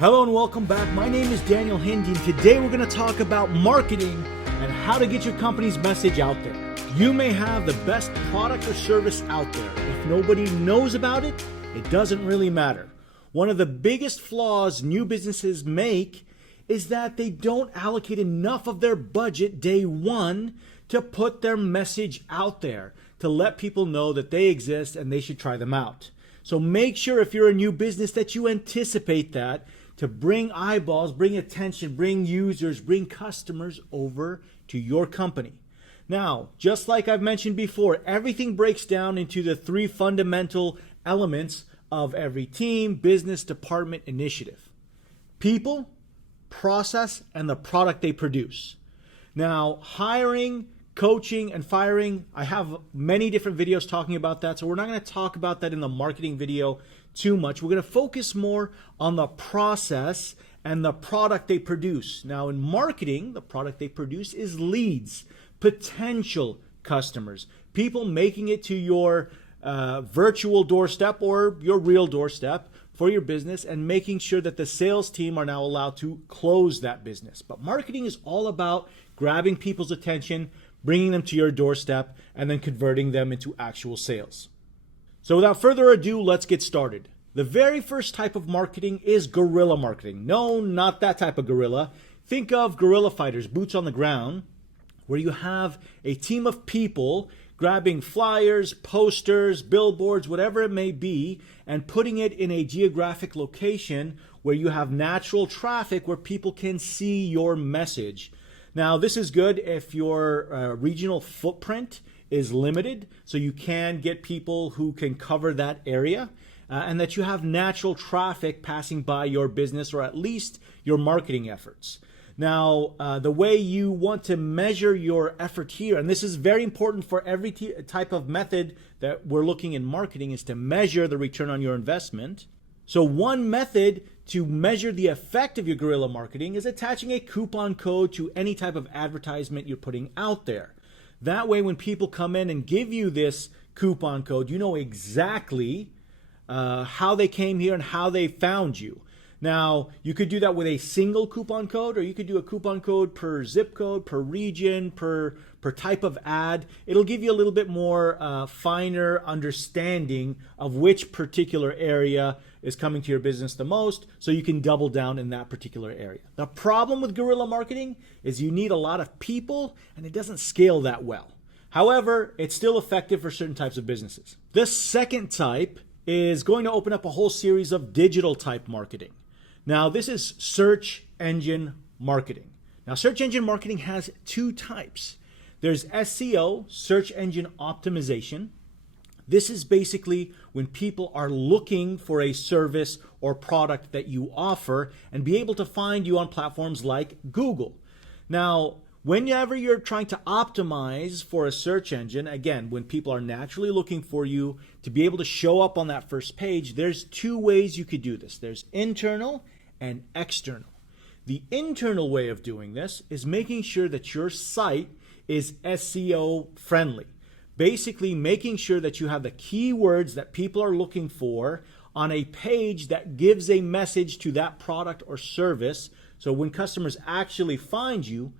Hello and welcome back. My name is Daniel Hindi, and today we're going to talk about marketing and how to get your company's message out there. You may have the best product or service out there. If nobody knows about it, it doesn't really matter. One of the biggest flaws new businesses make is that they don't allocate enough of their budget day one to put their message out there, to let people know that they exist and they should try them out. So make sure if you're a new business that you anticipate that, to bring eyeballs, bring attention, bring users, bring customers over to your company. Now, just like I've mentioned before, everything breaks down into the three fundamental elements of every team, business, department, initiative: people, process, and the product they produce. Now, hiring, coaching, and firing, I have many different videos talking about that, so we're not going to talk about that in the marketing video too much. We're going to focus more on the process and the product they produce. Now, in marketing, the product they produce is leads, potential customers, people making it to your virtual doorstep or your real doorstep for your business, and making sure that the sales team are now allowed to close that business. But marketing is all about grabbing people's attention, bringing them to your doorstep, and then converting them into actual sales. So without further ado, let's get started. The very first type of marketing is guerrilla marketing. No, not that type of guerrilla. Think of guerrilla fighters, boots on the ground, where you have a team of people grabbing flyers, posters, billboards, whatever it may be, and putting it in a geographic location where you have natural traffic where people can see your message. Now, this is good if your regional footprint is limited, so you can get people who can cover that area, and that you have natural traffic passing by your business, or at least your marketing efforts. Now, the way you want to measure your effort here, and this is very important for every type of method that we're looking in marketing, is to measure the return on your investment. So one method to measure the effect of your guerrilla marketing is attaching a coupon code to any type of advertisement you're putting out there. That way, when people come in and give you this coupon code, you know exactly how they came here and how they found you. Now, you could do that with a single coupon code, or you could do a coupon code per zip code, per region, per type of ad. It'll give you a little bit more finer understanding of which particular area is coming to your business the most, so you can double down in that particular area. The problem with guerrilla marketing is you need a lot of people, and it doesn't scale that well. However, it's still effective for certain types of businesses. The second type is going to open up a whole series of digital type marketing. Now, this is search engine marketing. Now, search engine marketing has two types. There's SEO, search engine optimization. This is basically when people are looking for a service or product that you offer and be able to find you on platforms like Google. Now, whenever you're trying to optimize for a search engine, again, when people are naturally looking for you to be able to show up on that first page, there's two ways you could do this. There's internal and external. The internal way of doing this is making sure that your site is SEO friendly. Basically, making sure that you have the keywords that people are looking for on a page that gives a message to that product or service. So when customers actually find you,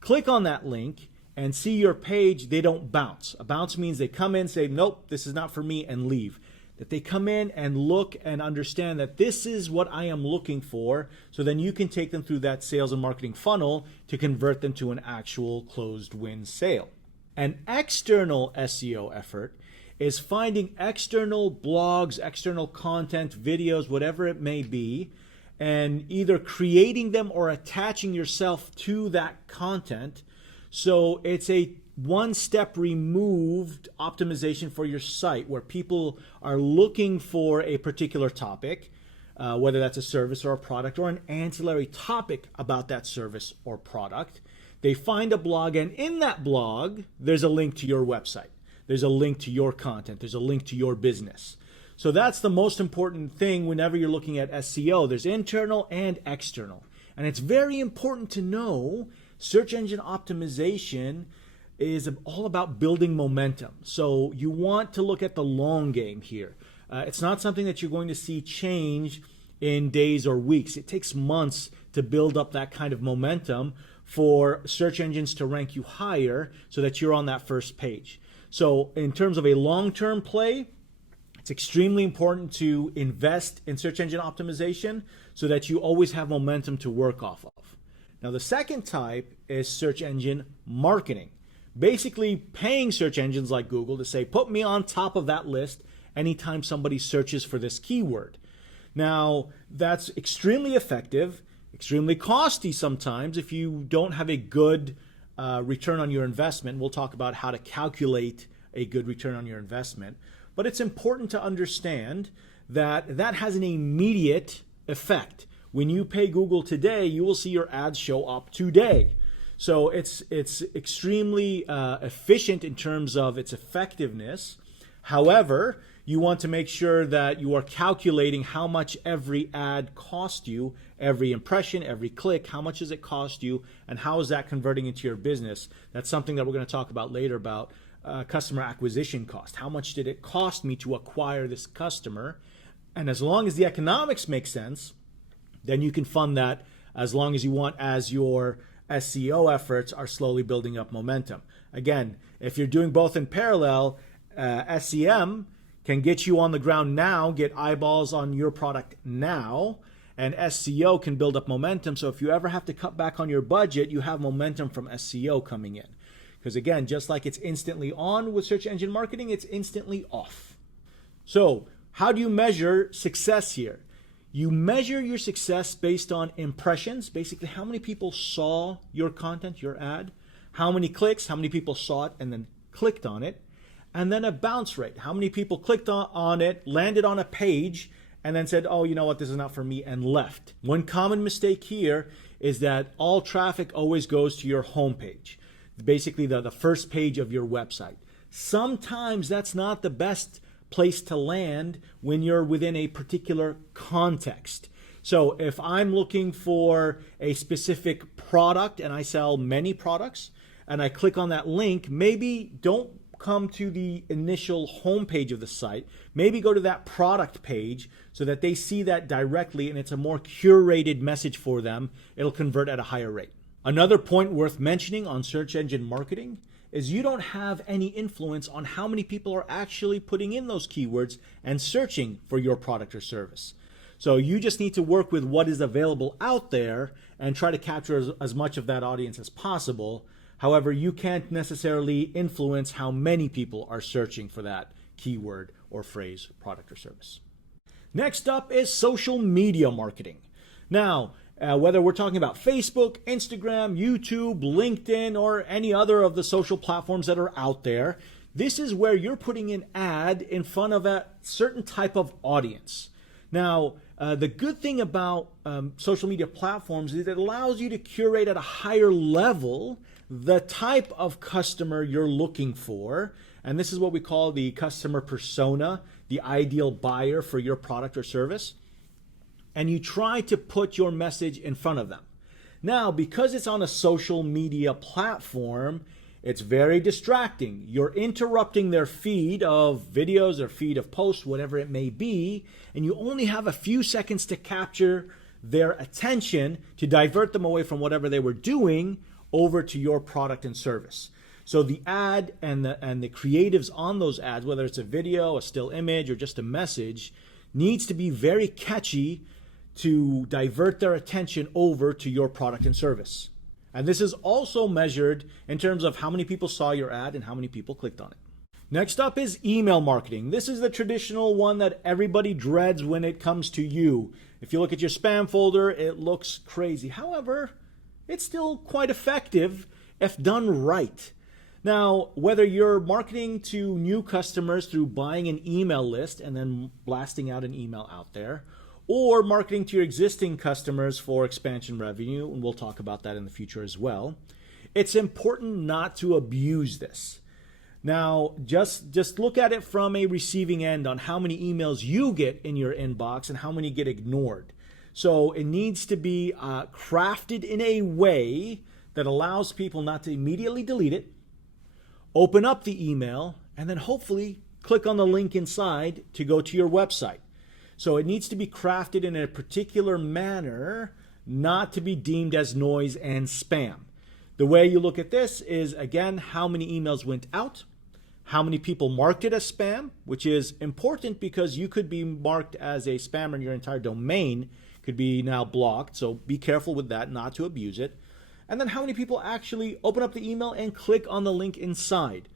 click on that link and see your page, they don't bounce. A bounce means they come in, say, nope, this is not for me, and leave. That they come in and look and understand that this is what I am looking for, so then you can take them through that sales and marketing funnel to convert them to an actual closed win sale. An external SEO effort is finding external blogs, external content, videos, whatever it may be, and either creating them or attaching yourself to that content. So it's a one-step removed optimization for your site where people are looking for a particular topic, whether that's a service or a product or an ancillary topic about that service or product. They find a blog, and in that blog, there's a link to your website. There's a link to your content. There's a link to your business. So that's the most important thing whenever you're looking at SEO. There's internal and external. And it's very important to know search engine optimization is all about building momentum. So you want to look at the long game here. It's not something that you're going to see change in days or weeks. It takes months to build up that kind of momentum for search engines to rank you higher so that you're on that first page. So in terms of a long-term play, it's extremely important to invest in search engine optimization so that you always have momentum to work off of. Now, the second type is search engine marketing. Basically paying search engines like Google to say, put me on top of that list anytime somebody searches for this keyword. Now, that's extremely effective, extremely costly sometimes if you don't have a good return on your investment. We'll talk about how to calculate a good return on your investment. But it's important to understand that that has an immediate effect. When you pay Google today, you will see your ads show up today. So it's extremely efficient in terms of its effectiveness. However, you want to make sure that you are calculating how much every ad cost you, every impression, every click, how much does it cost you, and how is that converting into your business. That's something that we're going to talk about later about customer acquisition cost. How much did it cost me to acquire this customer? And as long as the economics make sense, then you can fund that as long as you want, as your SEO efforts are slowly building up momentum. Again, if you're doing both in parallel, SEM can get you on the ground now, get eyeballs on your product now, and SEO can build up momentum. So if you ever have to cut back on your budget, you have momentum from SEO coming in. Because again, just like it's instantly on with search engine marketing, it's instantly off. So how do you measure success here? You measure your success based on impressions, basically how many people saw your content, your ad, how many clicks, how many people saw it and then clicked on it, and then a bounce rate. How many people clicked on it, landed on a page, and then said, oh, you know what, this is not for me, and left. One common mistake here is that all traffic always goes to your homepage, basically the first page of your website. Sometimes that's not the best place to land when you're within a particular context. So if I'm looking for a specific product and I sell many products and I click on that link, maybe don't come to the initial homepage of the site. Maybe go to that product page so that they see that directly and it's a more curated message for them. It'll convert at a higher rate. Another point worth mentioning on search engine marketing is you don't have any influence on how many people are actually putting in those keywords and searching for your product or service. So you just need to work with what is available out there and try to capture as much of that audience as possible. However, you can't necessarily influence how many people are searching for that keyword or phrase, product or service. Next up is social media marketing. Now, whether we're talking about Facebook, Instagram, YouTube, LinkedIn, or any other of the social platforms that are out there, this is where you're putting an ad in front of a certain type of audience. Now, the good thing about social media platforms is it allows you to curate at a higher level the type of customer you're looking for. And this is what we call the customer persona, the ideal buyer for your product or service. And you try to put your message in front of them. Now, because it's on a social media platform, it's very distracting. You're interrupting their feed of videos, their feed of posts, whatever it may be, and you only have a few seconds to capture their attention to divert them away from whatever they were doing over to your product and service. So the ad and the creatives on those ads, whether it's a video, a still image, or just a message, needs to be very catchy to divert their attention over to your product and service. And this is also measured in terms of how many people saw your ad and how many people clicked on it. Next up is email marketing. This is the traditional one that everybody dreads when it comes to you. If you look at your spam folder, it looks crazy. However, it's still quite effective if done right. Now, whether you're marketing to new customers through buying an email list and then blasting out an email out there, or marketing to your existing customers for expansion revenue, and we'll talk about that in the future as well, it's important not to abuse this. Now, just look at it from a receiving end on how many emails you get in your inbox and how many get ignored. So it needs to be crafted in a way that allows people not to immediately delete it, open up the email, and then hopefully click on the link inside to go to your website. So it needs to be crafted in a particular manner, not to be deemed as noise and spam. The way you look at this is, again, how many emails went out, how many people marked it as spam, which is important because you could be marked as a spammer and your entire domain could be now blocked. So be careful with that, not to abuse it. And then how many people actually open up the email and click on the link inside.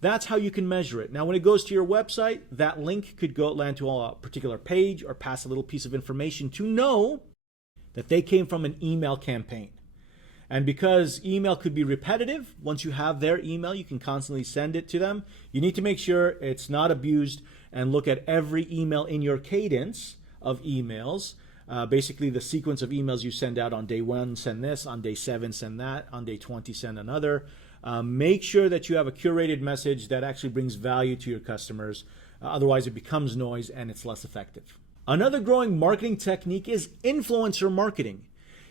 That's how you can measure it. Now, when it goes to your website, that link could go land to a particular page or pass a little piece of information to know that they came from an email campaign. And because email could be repetitive, once you have their email, you can constantly send it to them. You need to make sure it's not abused and look at every email in your cadence of emails. Basically, the sequence of emails you send out on day 1, send this, on day 7, send that, on day 20, send another. Make sure that you have a curated message that actually brings value to your customers. Otherwise, it becomes noise and it's less effective. Another growing marketing technique is influencer marketing.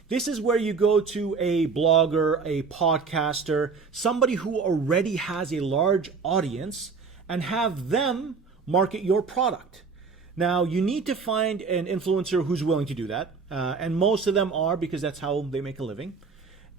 This is where you go to a blogger, a podcaster, somebody who already has a large audience and have them market your product. Now, you need to find an influencer who's willing to do that. And most of them are, because that's how they make a living.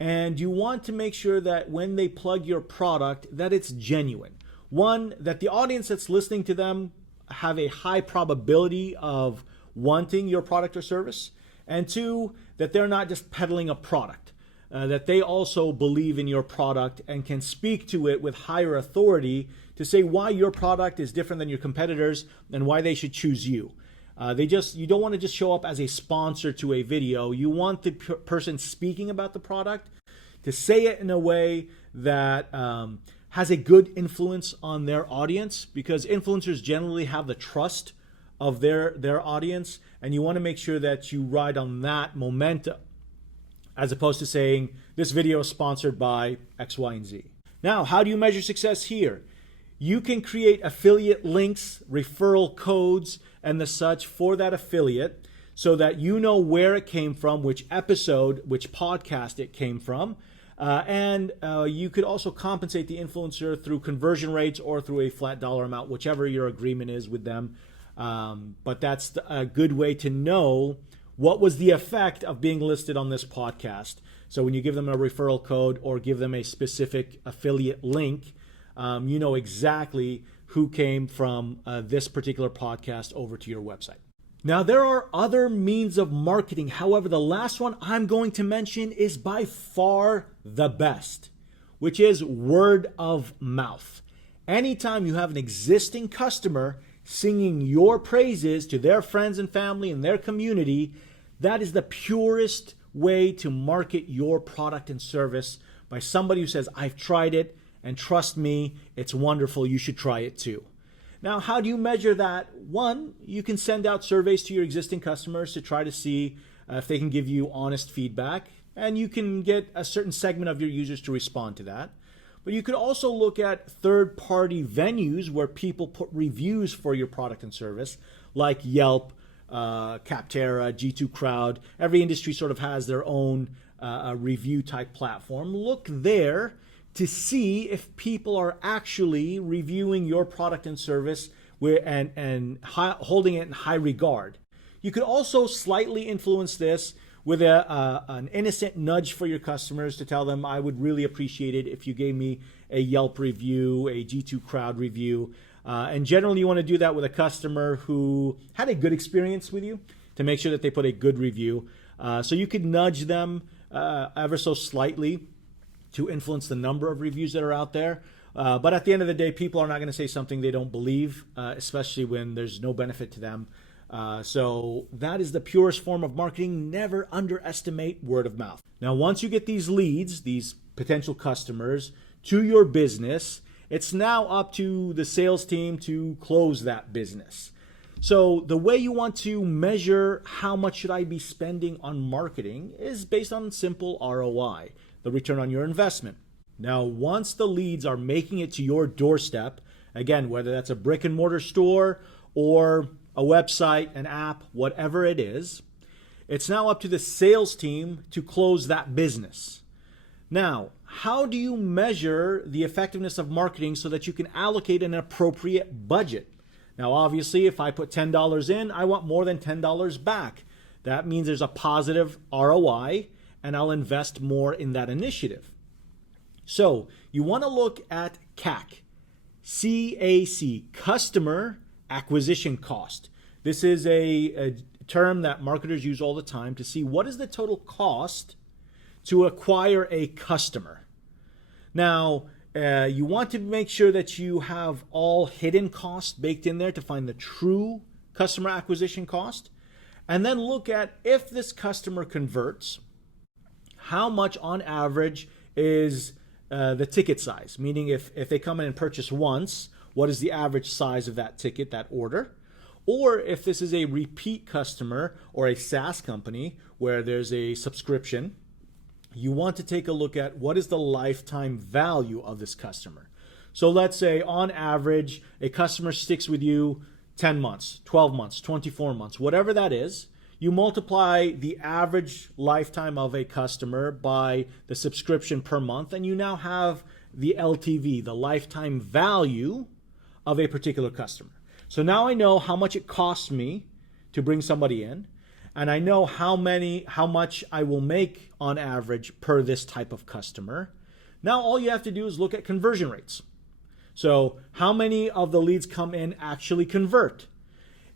And you want to make sure that when they plug your product, that it's genuine. One, that the audience that's listening to them have a high probability of wanting your product or service. And 2, that they're not just peddling a product, that they also believe in your product and can speak to it with higher authority to say why your product is different than your competitors and why they should choose you. You don't want to just show up as a sponsor to a video. You want the person speaking about the product to say it in a way that has a good influence on their audience, because influencers generally have the trust of their audience, and you want to make sure that you ride on that momentum as opposed to saying this video is sponsored by X, Y, and Z. Now, how do you measure success here? You can create affiliate links, referral codes, and the such for that affiliate so that you know where it came from, which episode, which podcast it came from. And you could also compensate the influencer through conversion rates or through a flat dollar amount, whichever your agreement is with them. But that's a good way to know what was the effect of being listed on this podcast. So when you give them a referral code or give them a specific affiliate link, you know exactly who came from this particular podcast over to your website. Now, there are other means of marketing. However, the last one I'm going to mention is by far the best, which is word of mouth. Anytime you have an existing customer singing your praises to their friends and family and their community, that is the purest way to market your product and service, by somebody who says, I've tried it and trust me, it's wonderful, you should try it too. Now, how do you measure that? One, you can send out surveys to your existing customers to try to see if they can give you honest feedback, and you can get a certain segment of your users to respond to that. But you could also look at third-party venues where people put reviews for your product and service, like Yelp, Capterra, G2 Crowd. Every industry sort of has their own review type platform. Look there to see if people are actually reviewing your product and service and holding it in high regard. You could also slightly influence this with an innocent nudge for your customers to tell them, I would really appreciate it if you gave me a Yelp review, a G2 Crowd review. And generally, you want to do that with a customer who had a good experience with you to make sure that they put a good review. So you could nudge them ever so slightly to influence the number of reviews that are out there. But at the end of the day, people are not going to say something they don't believe, especially when there's no benefit to them. So that is the purest form of marketing. Never underestimate word of mouth. Now, once you get these leads, these potential customers to your business, it's now up to the sales team to close that business. So the way you want to measure how much should I be spending on marketing is based on simple ROI, the return on your investment. Now, once the leads are making it to your doorstep, again, whether that's a brick and mortar store or a website, an app, whatever it is, it's now up to the sales team to close that business. Now, how do you measure the effectiveness of marketing so that you can allocate an appropriate budget? Now, obviously, if I put $10 in, I want more than $10 back. That means there's a positive ROI, and I'll invest more in that initiative. So you want to look at CAC, CAC, customer acquisition cost. This is a term that marketers use all the time to see what is the total cost to acquire a customer. Now, you want to make sure that you have all hidden costs baked in there to find the true customer acquisition cost. And then look at if this customer converts, how much on average is the ticket size? Meaning if they come in and purchase once, what is the average size of that ticket, that order? Or if this is a repeat customer or a SaaS company where there's a subscription, you want to take a look at what is the lifetime value of this customer. So let's say on average, a customer sticks with you 10 months, 12 months, 24 months, whatever that is. You multiply the average lifetime of a customer by the subscription per month, and you now have the LTV, the lifetime value of a particular customer. So now I know how much it costs me to bring somebody in, and I know how much I will make on average per this type of customer. Now all you have to do is look at conversion rates. So how many of the leads come in actually convert?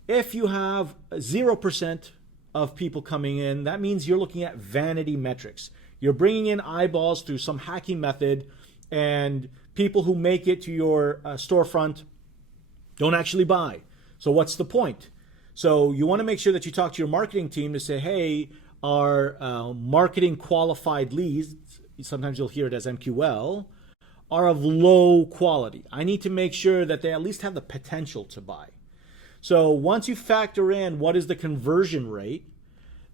If you have 0% of people coming in, that means you're looking at vanity metrics. You're bringing in eyeballs through some hacky method, and people who make it to your storefront don't actually buy. So what's the point? So you want to make sure that you talk to your marketing team to say, hey, our marketing qualified leads, sometimes you'll hear it as MQL, are of low quality. I need to make sure that they at least have the potential to buy. So once you factor in what is the conversion rate,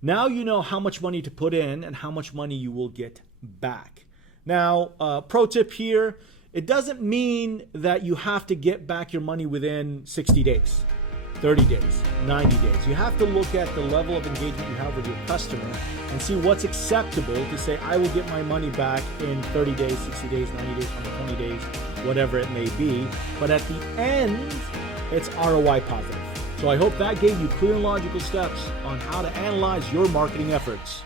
now you know how much money to put in and how much money you will get back. Now, pro tip here, it doesn't mean that you have to get back your money within 60 days, 30 days, 90 days. You have to look at the level of engagement you have with your customer and see what's acceptable to say, I will get my money back in 30 days, 60 days, 90 days, 120 days, whatever it may be. But at the end, it's ROI positive. So I hope that gave you clear and logical steps on how to analyze your marketing efforts.